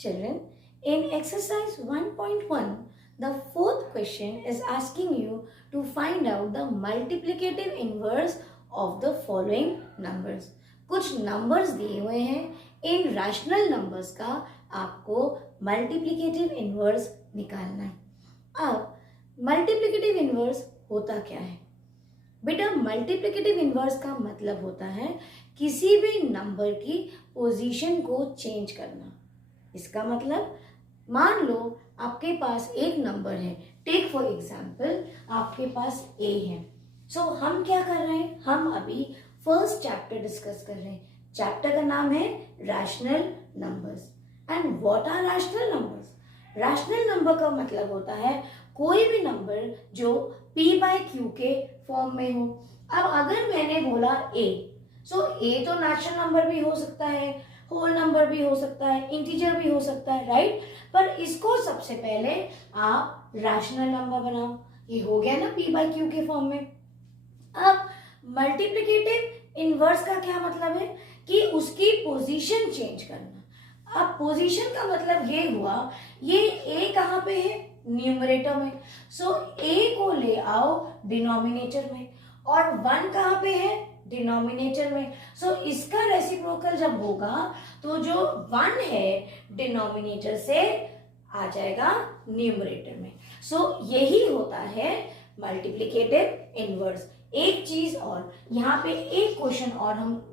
Children, in exercise 1.1, the fourth question is asking you to find out the multiplicative inverse of the following numbers. कुछ numbers दिए हुए हैं, इन rational numbers का आपको multiplicative inverse निकालना है. अब multiplicative inverse होता क्या है? बेटा मल्टीप्लिकेटिव इनवर्स का मतलब होता है किसी भी नंबर की पोजीशन को चेंज करना. इसका मतलब मान लो आपके पास एक नंबर है, टेक फॉर एग्जांपल आपके पास a है. सो हम क्या कर रहे हैं, हम अभी फर्स्ट चैप्टर डिस्कस कर रहे हैं. चैप्टर का नाम है rational numbers. And what are rational numbers? Rational number का मतलब होता है कोई भी नंबर जो p बाय क्यू के फॉर्म में हो. अब अगर मैंने बोला a, सो a तो नेचुरल नंबर भी हो सकता है, होल नंबर भी हो सकता है, इंटीजर भी हो सकता है, राइट. पर इसको सबसे पहले आप रैशनल नंबर बनाओ. ये हो गया ना p बाय क्यू के फॉर्म में. अब मल्टीप्लिकेटिव इनवर्स का क्या मतलब है कि उसकी पोजीशन चेंज करना. अब पोजीशन का मतलब ये हुआ, ये a कहाँ पे है, न्यूमरेटर में. सो a को ले आओ डिनोमिनेटर में, और 1 कहाँ पे है, डिनोमिनेटर में. सो इसका रेसिप्रोकल जब होगा तो जो 1 है डिनोमिनेटर से आ जाएगा न्यूमरेटर में. सो यही होता है मल्टीप्लिकेटिव इनवर्स. एक चीज और, यहाँ पे एक क्वेश्चन और हम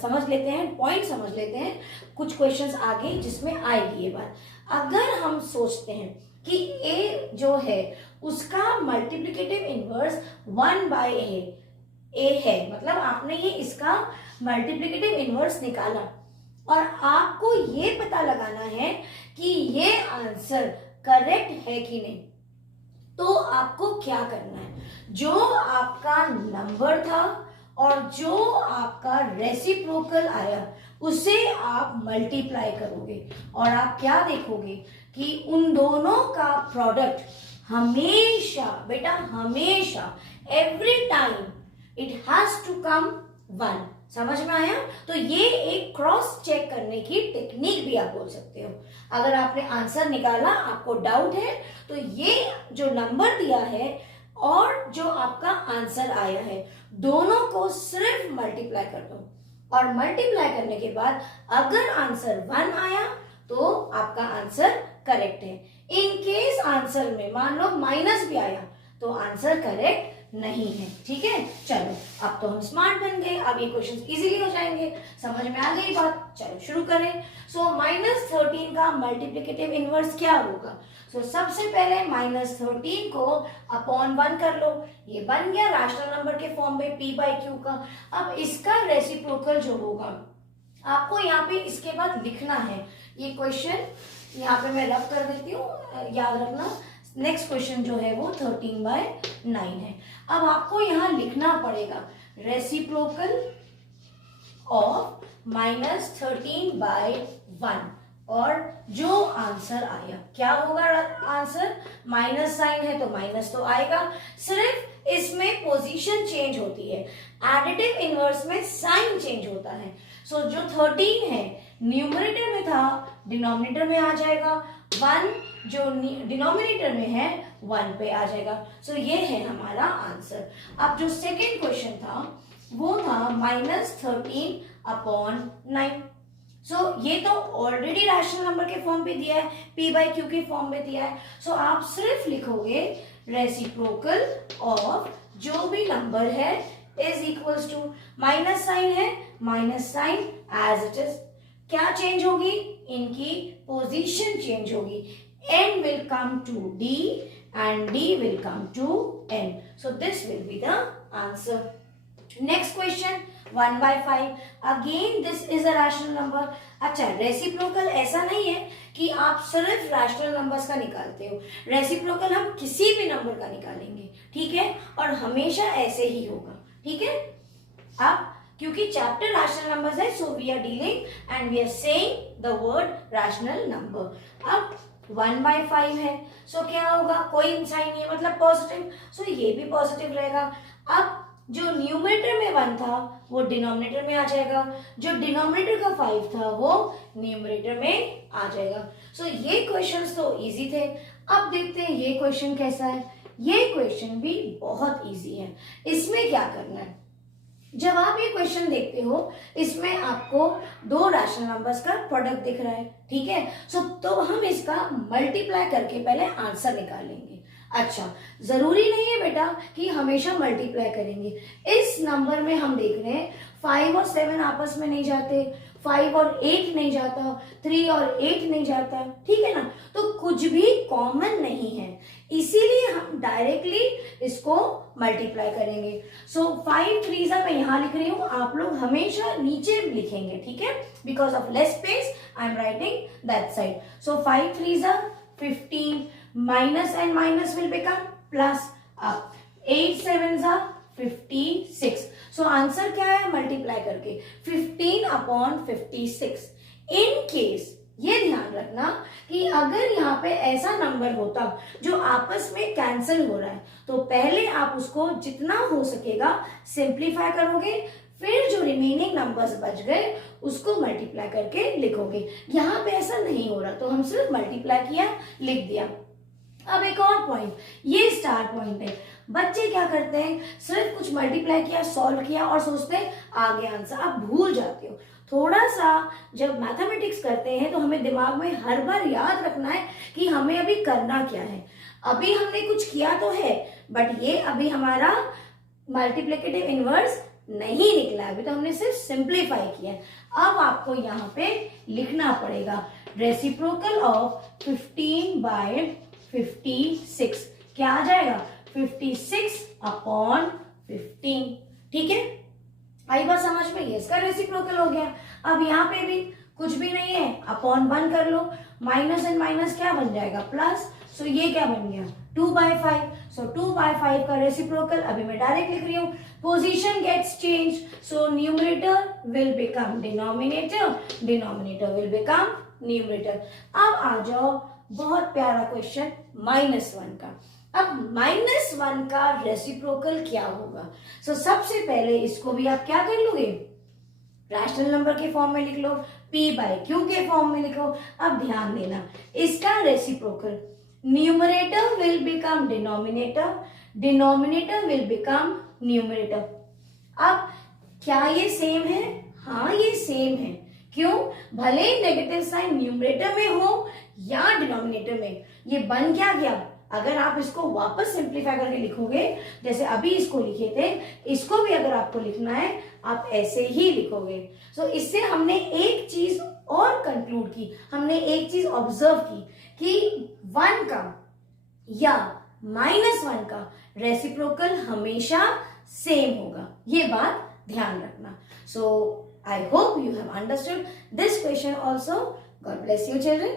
समझ लेते हैं, पॉइंट समझ लेते हैं. कुछ क्वेश्चंस आगे जिसमें आएगी ये बात. अगर हम सोचते हैं कि a जो है उसका मल्टीप्लिकेटिव इनवर्स 1 बाय a है, मतलब आपने ये इसका मल्टीप्लिकेटिव इनवर्स निकाला और आपको ये पता लगाना है कि ये आंसर करेक्ट है कि नहीं. तो आपको क्या करना है, जो आपका नंबर था और जो आपका रेसिप्रोकल आया उसे आप मल्टीप्लाई करोगे और आप क्या देखोगे कि उन दोनों का प्रोडक्ट हमेशा, बेटा हमेशा, every time it has to come 1. समझ में आया? तो ये एक क्रॉस चेक करने की टेक्निक भी आप बोल सकते हो. अगर आपने आंसर निकाला, आपको डाउट है, तो ये जो नंबर दिया है और जो आपका आंसर आया है, दोनों को सिर्फ मल्टीप्लाई कर दो. और मल्टीप्लाई करने के बाद अगर आंसर 1 आया तो आपका आंसर करेक्ट है. इन केस आंसर में मान लो माइनस भी आया तो आंसर करेक्ट नहीं है. ठीक है, चलो अब तो हम स्मार्ट बन गए. अब ये क्वेश्चन इजीली हो जाएंगे. समझ में आ गई बात? चलो शुरू करें. सो -13 का मल्टीप्लिकेटिव इनवर्स क्या होगा? सो सबसे पहले -13 को अपॉन 1 कर लो. ये बन गया रैशनल नंबर के फॉर्म में p बाय क्यू का. अब इसका रेसिप्रोकल जो होगा आपको यहाँ पे इसके बाद लिखना है. ये क्वेश्चन यहाँ पे मैं रब कर देती हूँ, याद रखना. नेक्स्ट क्वेश्चन जो है वो 13/9 है. अब आपको यहाँ लिखना पड़ेगा रेसिप्रोकल ऑफ -13/1 और जो आंसर आया क्या होगा. आंसर माइनस साइन है तो माइनस तो आएगा. सिर्फ इसमें पोजीशन चेंज होती है, एडिटिव इनवर्स में साइन चेंज होता है. सो जो 13 है न्यूमरेटर में था डिनोमिनेटर में आ जाएगा. 1 जो डिनोमिनेटर में है 1 पे आ जाएगा. सो ये है हमारा आंसर. अब जो सेकेंड क्वेश्चन था वो था -13/9. सो ये तो ऑलरेडी रैशनल नंबर के फॉर्म पे दिया है, p बाय क्यू के फॉर्म पे दिया है. सो आप सिर्फ लिखोगे रेसिप्रोकल ऑफ जो भी नंबर है is equals to, minus sign है, minus sign as it is. क्या चेंज होगी, इनकी पोजीशन चेंज होगी. n will come to d and d will come to n. So this will be the answer. Next question 1/5. Again this is a rational number. अच्छा, reciprocal ऐसा नहीं है कि आप सिर्फ रैशनल नंबर्स का निकालते हो. रेसिप्रोकल हम किसी भी नंबर का निकालेंगे, ठीक है, और हमेशा ऐसे ही होगा. ठीक है. अब क्योंकि चैप्टर रैशनल नंबर्स है, so we are dealing and we are saying the word rational number. अब 1/5 है, सो क्या होगा, कोई साइन नहीं है, मतलब पॉजिटिव. सो ये भी पॉजिटिव रहेगा. अब जो न्यूमरेटर में 1 था वो डिनोमिनेटर में आ जाएगा, जो डिनोमिनेटर का 5 था वो न्यूमरेटर में आ जाएगा। सो ये क्वेश्चंस तो इजी थे। अब देखते हैं ये क्वेश्चन कैसा है। ये क्वेश्चन भी बहुत इजी है। इसमें क्या करना है, जब आप ये क्वेश्चन देखते हो इसमें आपको दो रैशनल नंबर्स का प्रोडक्ट दिख रहा है, ठीक है। तो हम इसका मल्टीप्लाई करके पहले आंसर निकालेंगे। अच्छा, जरूरी नहीं है बेटा कि हमेशा मल्टीप्लाई करेंगे। इस नंबर में हम देख रहे हैं 5 और 7 आपस में नहीं जाते, 5 और 8 नहीं जाता, 3 और 8 नहीं जाता, ठीक है ना। तो कुछ भी कॉमन नहीं है, इसीलिए हम डायरेक्टली इसको मल्टीप्लाई करेंगे। सो 5 3 मैं यहां लिख रही हूं, आप लोग हमेशा नीचे लिखेंगे, ठीक है। Because of less space I am writing that side. So 5 3 15, minus and minus will become plus up, 8 7 56। So answer क्या है, मल्टीप्लाई करके 15 अपॉन 56। इन केस ये ध्यान रखना कि अगर यहाँ पे ऐसा नंबर होता जो आपस में कैंसिल हो रहा है तो पहले आप उसको जितना हो सकेगा सिंप्लीफाई करोगे, फिर जो रिमेनिंग नंबर्स बच गए उसको मल्टीप्लाई करके लिखोगे। यहाँ पे ऐसा नहीं हो रहा तो हम सिर्फ मल्टीप्लाई किया, लिख दिया। अब एक और पॉइंट, ये स्टार्ट पॉइंट है। बच्चे क्या करते हैं, सिर्फ कुछ मल्टीप्लाई किया, सॉल्व किया और सोचते हैं आ गया आंसर। आप भूल जाते हो। थोड़ा सा जब मैथमेटिक्स करते हैं तो हमें दिमाग में हर बार याद रखना है कि हमें अभी करना क्या है। अभी हमने कुछ किया तो है बट ये अभी हमारा मल्टीप्लिकेटिव इनवर्स नहीं निकला, अभी तो हमने सिर्फ सिंप्लीफाई किया। अब आपको यहाँ पे लिखना पड़ेगा रेसिप्रोकल ऑफ 15/56। क्या आ जाएगा, 56 अपॉन 15, ठीक है। आई बात समझ में, ये इसका रेसिप्रोकल हो गया। अब यहाँ पे भी कुछ भी नहीं है, अपॉन 1 कर लो, माइनस एंड माइनस क्या बन जाएगा, प्लस। सो ये क्या बन गया, 2/5। सो 2/5 का रेसिप्रोकल अभी मैं डायरेक्ट लिख रही हूँ। Position gets change, so numerator will become denominator, denominator will become numerator. अब आ जाओ बहुत प्यारा क्वेश्चन -1 का। अब -1 का रेसिप्रोकल क्या होगा। सो सबसे पहले इसको भी आप क्या कर लोगे, रैशनल नंबर के फॉर्म में लिख लो, p/q के फॉर्म में लिखो। अब ध्यान देना, इसका reciprocal numerator will become denominator, denominator will become numerator. अब क्या ये सेम है, हाँ ये सेम है। क्यों, भले ही नेगेटिव साइन न्यूमरेटर में हो या डिनोमिनेटर में, ये बन क्या गया। अगर आप इसको वापस सिंप्लीफाई करके लिखोगे, जैसे अभी इसको लिखे थे, इसको भी अगर आपको लिखना है आप ऐसे ही लिखोगे। सो इससे हमने एक चीज और कंक्लूड की, हमने एक चीज ऑब्जर्व की कि 1 का या -1 का रेसिप्रोकल हमेशा सेम होगा। ये बात ध्यान रखना। सो I hope you have understood this question also. God bless you, children.